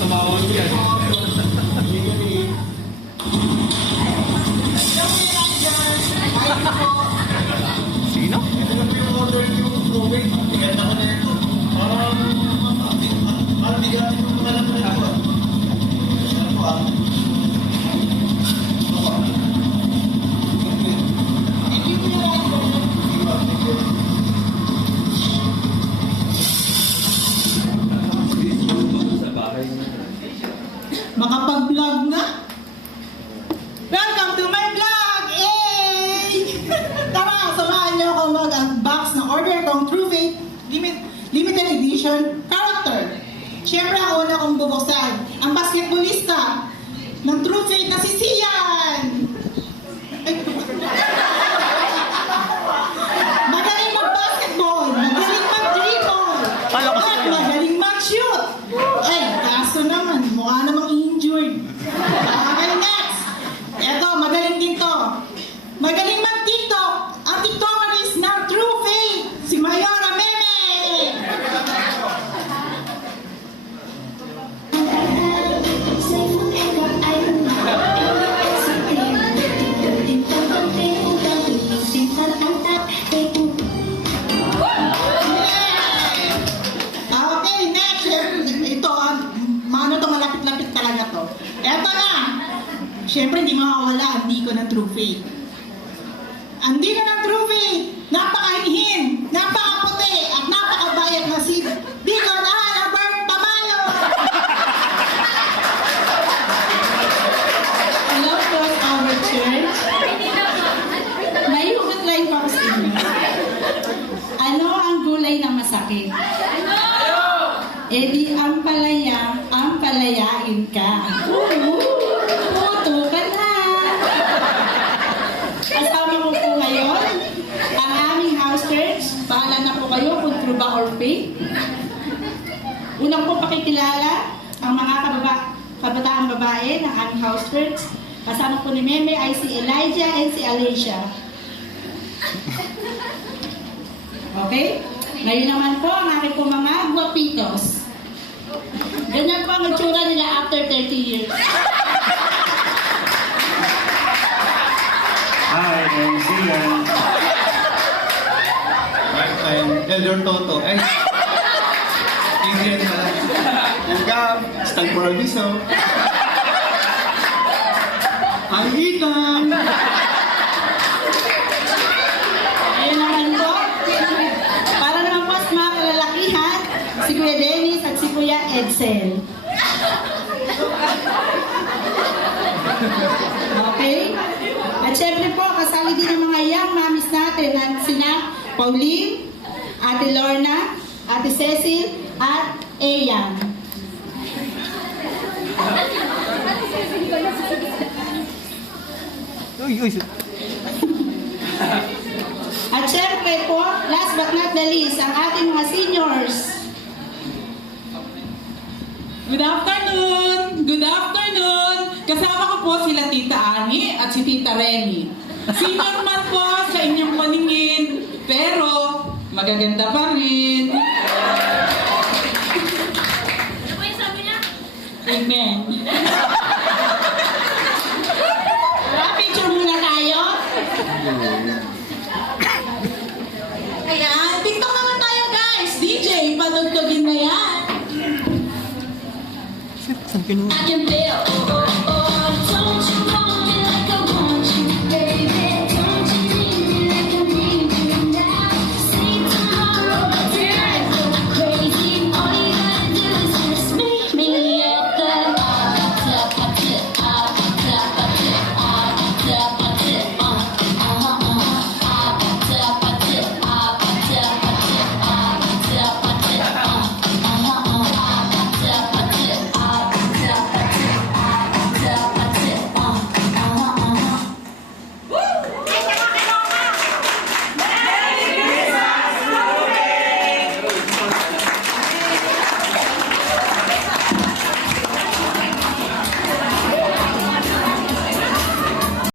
Tumawag yan. Sino? Makapag-vlog na? Welcome to my vlog! Yay! Tara, samahan niyo ako mag-unbox ng order kong True Faith Limited Edition character. Siyempre, ako na kong bubuksan ang basketballista ng True Faith na si Sian! Magaling mag-basketball, magaling mag-dribble, at magaling mag-shoot. Ay, kaso naman, mukha namang injured. Okay, next. Eto, magaling din to. Magaling mag-TikTok. Ang TikTokeris ng True Faith, si Mayora Meme. Okay, next. Ito, mano to, malapit-lapit talaga to. Eto na. Siyempre, hindi makawala ang Diko ng True Faith. Ang Diko ng True Faith, napakahinhin, napakaputi, at napakabayat na si Diko na Albert Pamalo. Hello po, our church. May hugot line pa ako sa inyo. Ano ang gulay na masakit? E di ang palayain ka. Puto ka na. Kasama ko po ngayon ang aming house church. Bahala na po kayo kung true ba or fake. Unang po pakikilala ang mga kabataang babae ng aming house church. Kasama po ni Meme ay si Elijah and si Alicia. Okay? Ngayon naman po ang aking po mga guwapitos. Ganyan po ang itsura nila after 30 years. Hi, I'm Sian. I'm Elder Toto. Ay, Indian pala. Welcome, Stag Paradiso. Ang itang. Ayun naman po. Para naman po sa mga kalalakihan, si Kuya Dennis at si Kuya Edsel. Okay? At syempre po, kasali din ang mga young mommies natin na sina Pauline, Ate Lorna, Ate Cecil, at Ayan. At syempre po, last but not the least, ang ating mga seniors. Good afternoon! Good afternoon! Kasama ko po sila Tita Ani at si Tita Remy. Senior man po sa inyong paningin, pero magaganda pa rin. Ano po yung sabi niya? Amen. Picture muna tayo. Ayan, TikTok naman tayo guys! DJ, padugtugin na yan! I can feel.